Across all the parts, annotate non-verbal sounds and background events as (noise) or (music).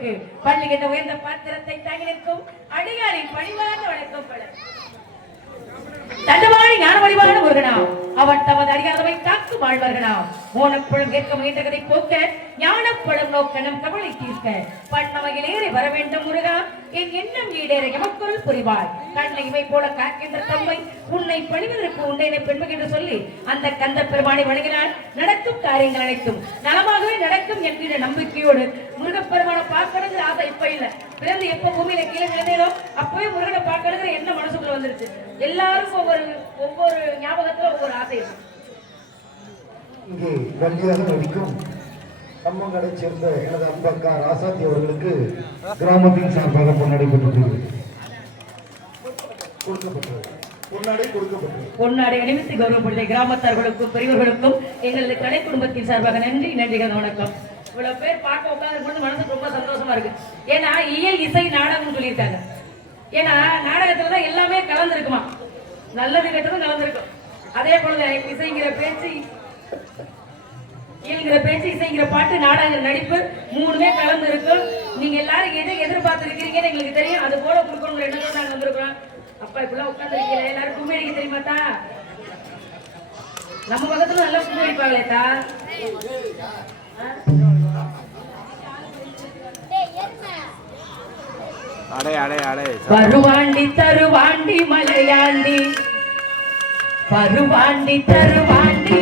அவர்களுக்கு பள்ளி என்ற உயர்ந்த பாத்திரத்தை தாங்கி நிற்கும் அடியாரின் பணிவார்ந்த வணக்கம் பலர் தண்டவாணி ஞான வழிபாடு முருகனா அவன் தமது அறியாதவை தாக்கு வாழ்வார்களாம் ஓனப்பழம் கேட்க முயன்றதை போக்க ஞானப்பழம் நோக்க நம் கவலை தீர்க்க. பண்ணவையில் ஏறி வர வேண்டும் முருகா என் எண்ணம் ஈடேற எமக்குரல் புரிவாய். கண்ணை இவை போல காக்கின்ற தம்மை உன்னை பணிவதற்கு உன்னை பெண்மை என்று சொல்லி அந்த கந்த பெருமானை வழங்கினால் நடக்கும் காரியங்கள் அனைத்தும் நலமாகவே நடக்கும் என்கிற நம்பிக்கையோடு முருகப்பெருமானை பார்க்கணுங்கிற ஆசை இப்ப இல்ல. பிறந்து எப்ப பூமியில கீழே விழுந்தேனோ அப்பவே முருகனை பார்க்கணுங்கிற என்ன மனசுக்குள்ள வந்துருச்சு. எல்லாருக்கும் ஒவ்வொரு ஒவ்வொரு ஞாபகத்துல ஒவ்வொரு ஆசை. இங்கே வள்ளியாக நடிக்கும் கம்மங்கடை சேர்ந்த எனது அன்பக்கா ராசாத்தி அவர்களுக்கு கிராமத்தின் சார்பாக பொன்னாடை பெற்றுள்ளது பொன்னாடை அணிவித்து கௌரவப்படுத்த கிராமத்தார்களுக்கும் பெரியவர்களுக்கும் எங்களது கடை குடும்பத்தின் சார்பாக நன்றி நன்றிகள் வணக்கம். இவ்வளவு பேர் பார்க்க உட்கார்ந்து பொழுது மனசுக்கு ரொம்ப சந்தோஷமா இருக்கு. ஏன்னா இயல் இசை நாடகம்னு சொல்லியிருக்காங்க. ஏன்னா நாடகத்துல தான் எல்லாமே கலந்துருக்குமா? நல்லது கெட்டதும் கலந்துருக்கும். அதே போல இசைங்கிற பேச்சு இயல்கிற பேச்சு இசைங்கிற பாட்டு நாடக நடிப்பு மூணுமே கலந்து இருக்கும் நீங்க எல்லாரும் எதை எதிர்பார்த்து இருக்கிறீங்கன்னு எங்களுக்கு தெரியும். அது போல கொடுக்கணும். என்ன நாங்க வந்திருக்கிறோம் அப்பா இப்பெல்லாம் உட்கார்ந்து இருக்கீங்க எல்லாரும் கும்மி அடிக்க தெரியுமாத்தா நம்ம பக்கத்துல நல்லா கும்மி அடிப்பாங்களேத்தா அடே அடே அடே. வருவாண்டி தருவாண்டி பருவாண்டி தருவாண்டி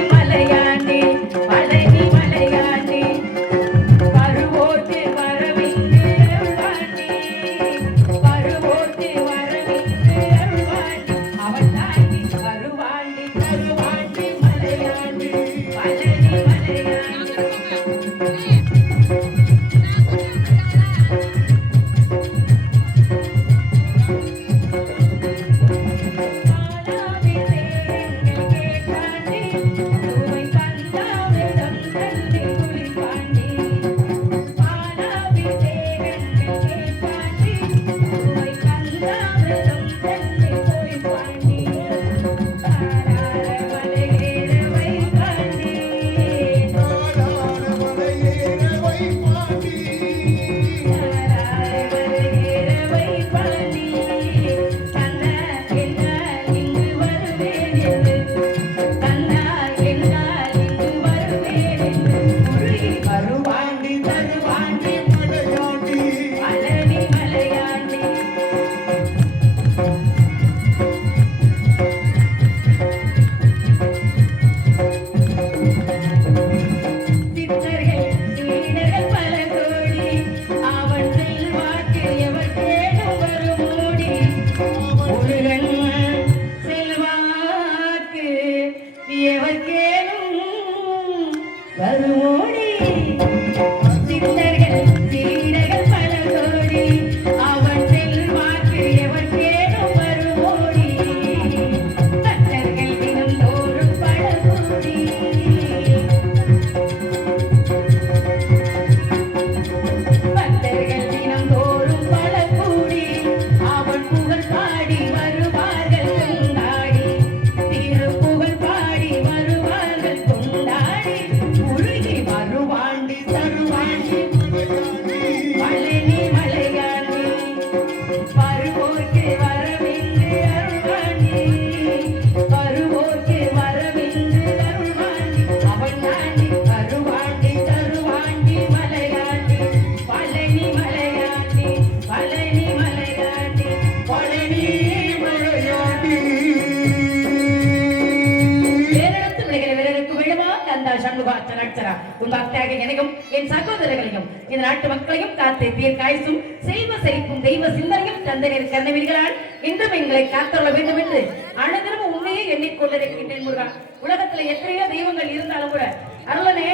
உன் பக்தாக எனக்கும் என் சகோதரர்களையும் இந்த நாட்டு மக்களையும் காத்து காய்ச்சும் செய்வ செழிப்பும் தெய்வ சிந்தனையும் தந்தனர் கருணவில்களால் இன்றும் எங்களை காத்தொள்ள வேண்டும் என்று அனைவரும் உண்மையை எண்ணிக்கொண்டிருக்கின்றேன் முருகா. உலகத்துல எத்தனையோ தெய்வங்கள் இருந்தாலும் கூட அருளனே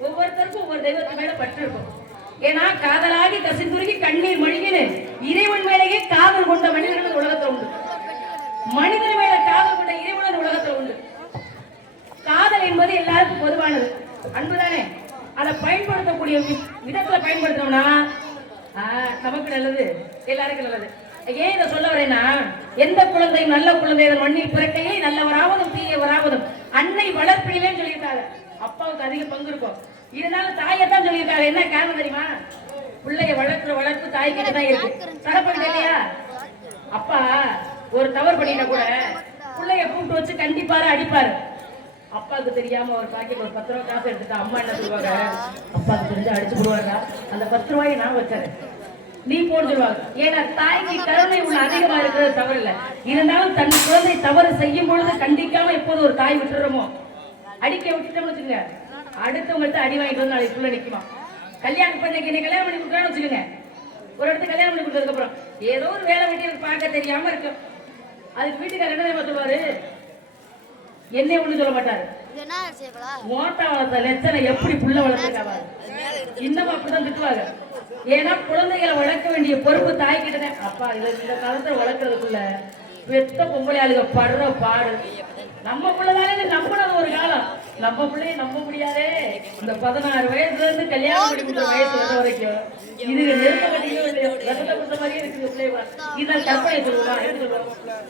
ஒவ்வொருத்தருக்கும் ஒவ்வொரு தெய்வத்து மேல பற்று இருக்கும் ஏன்னா காதலாகி கசிந்துருகி கண்ணீர் மொழிகின்னு இறைவன் மேலேயே காதல் கொண்ட மனிதர்கள் உலகத்துல உண்டு. மனிதன் மேல காதல் கொண்ட இறைவன் உலகத்துல உண்டு. காதல் என்பது எல்லாருக்கும் பொதுவானது. அன்புதானே? அதை பயன்படுத்தக்கூடிய விதத்துல பயன்படுத்தணும்னா நமக்கு நல்லது எல்லாருக்கும் நல்லது. ஏன் இதை சொல்ல வரேன்னா எந்த குழந்தையும் நல்ல குழந்தை அதன் மண்ணில் பிறக்கையே நல்லவராவதும் தீயவராவதும் அன்னை வளர்ப்பிலே சொல்லியிருக்காங்க. அப்பாவுக்கு அதிக பங்கு இருக்கும். இருந்தாலும் தாயை தான் சொல்லியிருக்காங்க. என்ன காரணம் தெரியுமா? பிள்ளைய வளர்க்குற வளர்ப்பு தாய் கிட்ட தான் இருக்கு. தகப்பன் இல்லையா? அப்பா ஒரு தவறு பண்ணிட்டா கூட பிள்ளைய கூப்பிட்டு வச்சு கண்டிப்பாரு அடிப்பாரு. அப்பாவுக்கு தெரியாம ஒரு பாக்கெட் ஒரு பத்து ரூபா காசு எடுத்துட்டா அம்மா என்ன சொல்லுவாங்க? அப்பாவுக்கு தெரிஞ்சு அடிச்சு போடுவாங்க அந்த பத்து ரூபாயை நான் வச்சேன் நீ போன்னு சொல்லுவாங்க. ஏன்னா தாய்க்கு கருணை உள்ள அதிகமா இருக்கிறது தவறு இல்ல. இருந்தாலும் தன் குழந்தை தவறு செய்யும் பொழுது கண்டிக்காம எப்போது ஒரு தாய் விட்டுறோமோ? அடிக்க விட்டுட்டோம்னு வச்சுக்கோங்க. அடுத்தவங்கள்ட்ட அடி வாங்கிட்டு வந்து நாளைக்கு புள்ள நிற்குமா கல்யாணம் பண்ணிக்க நீ கல்யாணம் பண்ணி கொடுக்குறான்னு வச்சுக்கோங்க. ஒரு இடத்துக்கு கல்யாணம் பண்ணி கொடுத்ததுக்கு அப்புறம் ஏதோ ஒரு வேலை வெட்டி எனக்கு பார்க்க தெரியாம இருக்கும் அதுக்கு வீட்டுக்காரர் என்ன சொல்லுவாரு? என்னைய ஒண்ணு சொல்ல மாட்டாரு. என்ன மோட்டா வளர்த்த லட்சணம் எப்படி புள்ள வளர்த்துருக்காங்க இன்னமும் அப்படிதான் திட்டுவாங்க. ஏன்னா குழந்தைகளை வளர்க்க வேண்டிய பொறுப்பு தாய் கிட்ட தான் அப்பா இதை இந்த காலத்துல வளர்க்கறதுக்குள்ள பெத்த பொம்பளை ஆளுக படுற பாடு. நம்ம பிள்ளைதானே நம்பினது ஒரு காலம். நம்ம பிள்ளைய நம்ப முடியாதே. இந்த பதினாறு வயசுல இருந்து கல்யாணம் வயசு வர வரைக்கும் இது நெருப்ப கட்டியும் ரத்தத்தை கொடுத்த மாதிரியே இருக்குது பிள்ளை இதான் கற்பனை சொல்லுவா எடுத்து சொல்லுவோம்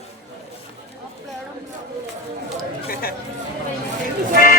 Thank (laughs) you. É.